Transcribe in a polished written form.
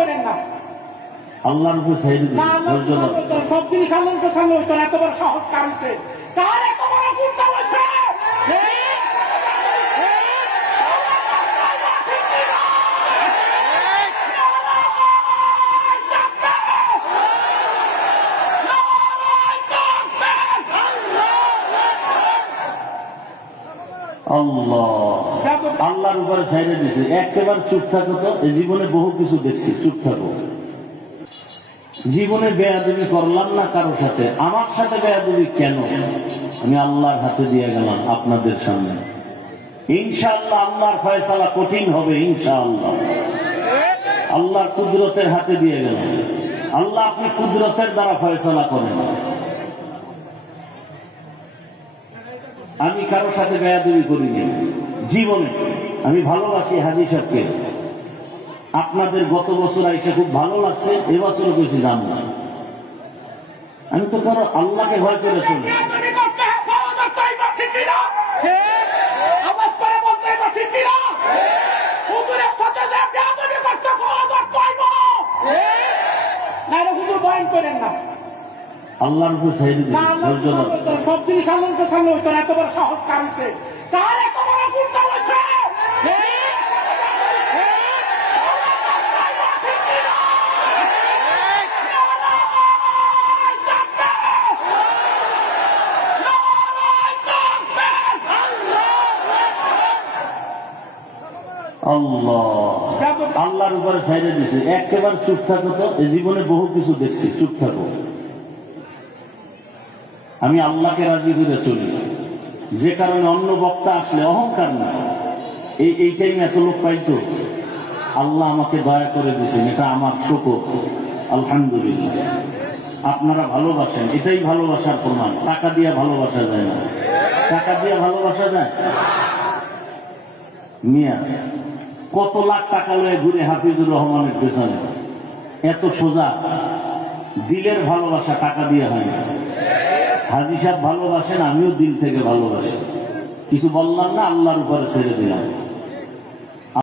করেন না। আল্লাহর উপর ছেড়ে দিন, ধৈর্য ধরো। সব জিনিস আল্লাহর সামনে হইতো না, এত বড় সাহস কারণছে, কার এত বড় গুরুত্ব হয়েছে? আল্লাহর উপরে ছেড়ে দিছে, একেবারে চুপ থাকো তো। এই জীবনে বহু কিছু দেখছি, চুপ থাকো। জীবনে বেয়াদবি করলাম না কারোর সাথে, আমার সাথে বেয়াদবি কেন? আমি আল্লাহর হাতে দিয়ে গেলাম আপনাদের সামনে। ইনশাআল্লাহ আল্লাহর ফয়সালা কঠিন হবে, ইনশাআল্লাহ। আল্লাহর কুদরতের হাতে দিয়ে গেলাম। আল্লাহ আপনি কুদরতের দ্বারা ফয়সালা করেন। আমি কারোর সাথে বেয়াদবি করিনি জীবনে। আমি ভালোবাসি হাজী সাহেবকে। আপনাদের গত বছর আইসা খুব ভালো লাগছে, এবছরও বেশি জান না। আমি তো কারো আল্লাহকে ভয় করে চলি। আল্লাহর উপর ছেড়ে দিন, ধৈর্য ধরো। সব জিনিস আল্লাহর সামনে হইতো না, এত বড় সাহস কারণছে, কার এত বড় গুরুত্ব হয়েছে? আল্লাহর উপরে ছেড়ে দিছে, একেবারে চুপ থাকো তো। এই জীবনে বহু কিছু দেখছি, চুপ থাকো। আমি আল্লাহকে রাজি করে চলি, যে কারণে অন্য বক্তা আসলে অহংকার না। এই টাইমে এত লোক পাইতো, আল্লাহ আমাকে দয়া করে দিয়েছেন, এটা আমার শুকর, আলহামদুলিল্লাহ। আপনারা ভালোবাসেন, এটাই ভালোবাসার প্রমাণ। টাকা দিয়ে ভালোবাসা যায় না। টাকা দিয়ে ভালোবাসা যায়? মিয়া কত লাখ টাকা লয়ে ঘুরে হাফিজুর রহমানের পেছনে, এত সোজা। দিলের ভালোবাসা টাকা দিয়ে হয় না। হাজী সাহেব ভালোবাসেন, আমিও দিল থেকে ভালোবাসি। কিছু বললাম না, আল্লাহর উপরে ছেড়ে দিলাম।